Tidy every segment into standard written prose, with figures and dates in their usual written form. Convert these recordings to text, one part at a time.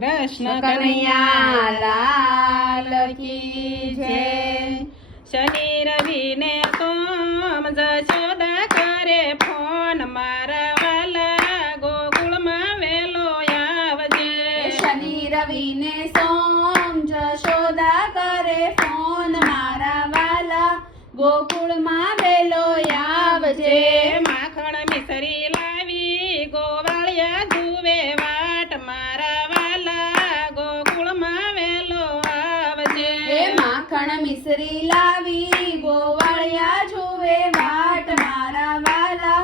કૃષ્ણ કનૈયા લાલ કી જય. શનિ રવિ ને સોમ જશોદા કરે ફોન મારા વાલા ગોકુળમાં વેલો આવજે. શનિ રવિ ને સોમ જશોદા કરે ફોન મારા વાલા ગોકુળમાં વેલો આવજે. માખણ મિસરી લાવી ગોવાળિયા જુએ વાટ મારા વાલા ગોકુળમાં વેલો આવજે. માખણ મિસરી લાવી ગોવાળિયા જુએ વાટ મારા વાલા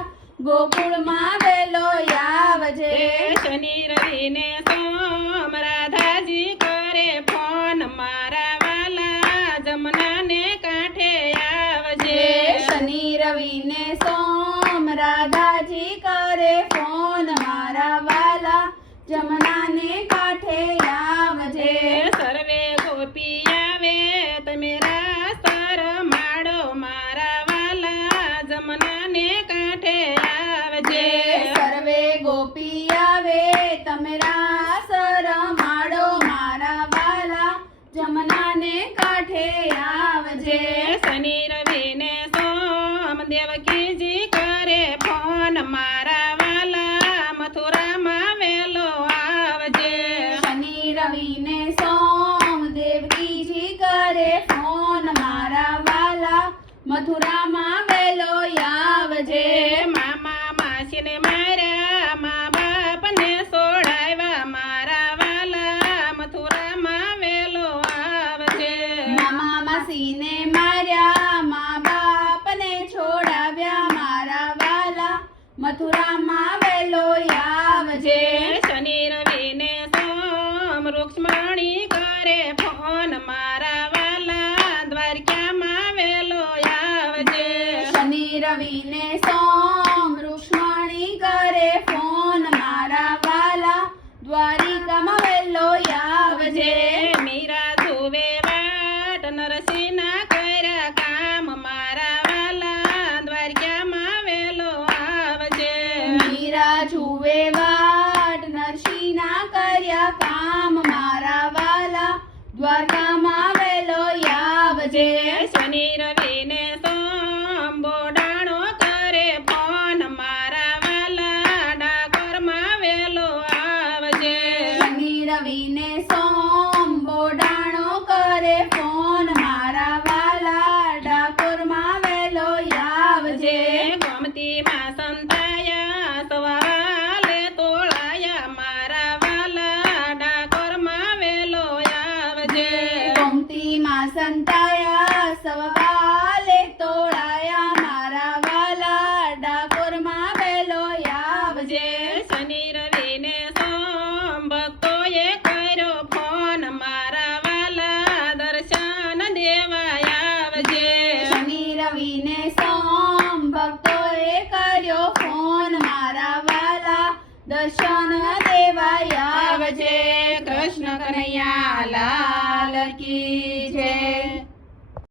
ગોકુળમાં વેલો આવજે. શનિ રવિ ને સોમ રાધાજી કરે ફોન મારા વાલા જમનાને કાંઠે આવજે. શનિ રવિ ને સોમ રાધાજી કરે ફોન મારા વાલા જમનાને કાંઠે આવજે. સર્વે ગોપી આવે તમે રાસર માડો મારા વાલા જમનાને કાંઠે આવજે. સર્વે ગોપી આવે તમે રાસ રમાડો મારા વાલા જમનાને કાંઠે આવજે. શનિ રવિ ને સોમ દેવકીજી કરે ફોન મારા વાલા મથુરામાં વેલો આવજે. શનિ રવિ ને સોમ દેવકીજી કરે ફોન મારા વાલા મથુરામાં વેલો આવજે. મામા માસીને માર્યા મા બાપને સોડાવ્યા મારા વાલા મથુરામાં વેલો આવજે. મામા માસીને માર્યા મા બાપને છોડાવ્યા મારા વાલા મથુરામાં વેલો આવજે. શનિ રવિ ને સોમ રૂક્ષ્મણી કરે ફોન મારા વાલા દ્વારકામાં વેલો આવજે. શનિ રવિ ને સોમ રૂક્ષ્મણી કરે ફોન મારા વાલા દ્વારિકામાં વેલો આવજે. મીરા ધુવે વાટ નરસિંહના કર્યા કામ મારા વાલા દ્વારકામાં વેલો આવજે. મીરા જુએ વાટ નરસિંહના કર્યા કામ મારા વાલા દ્વારકામાં વેલો આવજે. શનિ રવિ ને સોમ બોડાણો કરે ફોન મારા વાલા ડાકોરમાં વેલો આવજે. શનિ રવિ ને સોમ બોડાણો કરે ફોન મારા વાલા ડાકોરમાં વેલો આવજે. ગોમતીમાં સંતાયા સવાલે તોળાયા મારા વાલા ડાકોરમાં વેલો આવજે. ગોમતીમાં સંતાયા સવાલે તોળાયા મારા વાલા ડાકોરમાં વેલો આવજે. શનિ રવિ ને સોમ ભક્તોએ કર્યો ફોન મારા વાલા દર્શન દેવા આવજે. શનિ રવિ ને સોમ ભક્તોએ કર્યો ફોન મારા વાલા દર્શન દેવાય આવજે. કૃષ્ણ કનૈયા લાલ કી જય.